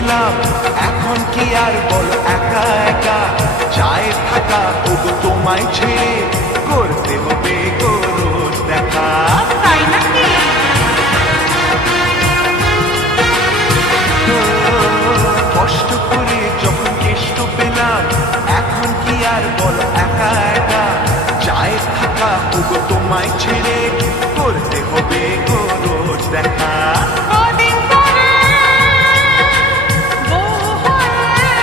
পেলাম, এখন কি আর বলো একা একা চায় থাকা, ওগো তোমায় ছেড়ে করতে হবে গো রোজ দেখা। তাই নাকি? কষ্ট করে যখন কেষ্ট পেলাম, এখন কি আর বলো একা একা চায় থাকা, ওগো তোমায় ছেড়ে করতে হবে গো রোজ দেখা। কদিন পরে বউ হয়ে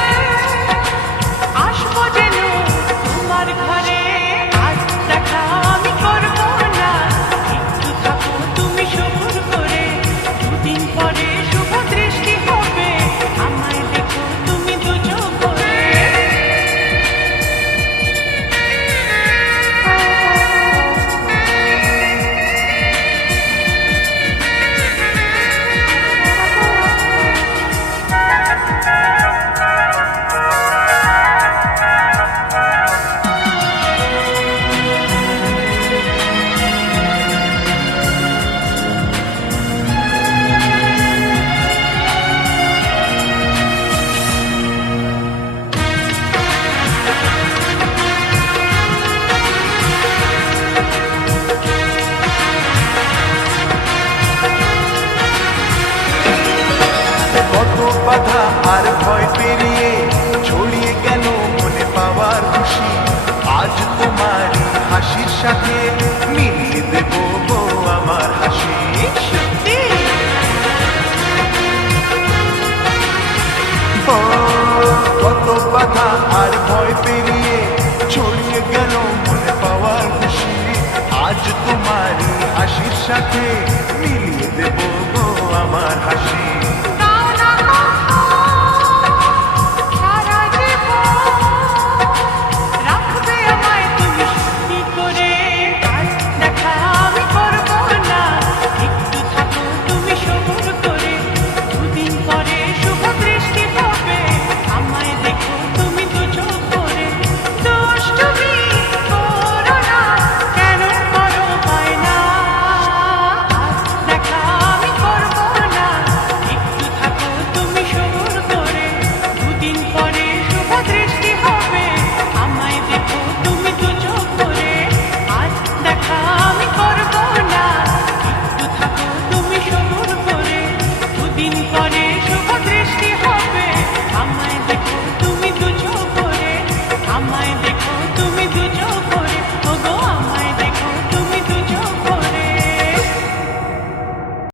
আসবো যেন তোমার ঘরে, আজ দেখা আমি করবো না, একটু থাকো তুমি সবুর করে, দুদিন পরে শুভ দৃষ্টি হবে, আমায় দেখো তুমি দুচোখ করে। কত বাধা আর ভয় পেরিয়ে ছড়িয়ে গেল মনে পাওয়ার খুশি, আজ তোমারই হাসির সাথে মিলিয়ে দেব গো আমার হাসি। সত্যি? ও, কত বাধা আর ভয় পেরিয়ে ছড়িয়ে গেল মনে পাওয়ার খুশি, আজ তোমারই হাসির সাথে মিলিয়ে দেব গো আমার হাসি।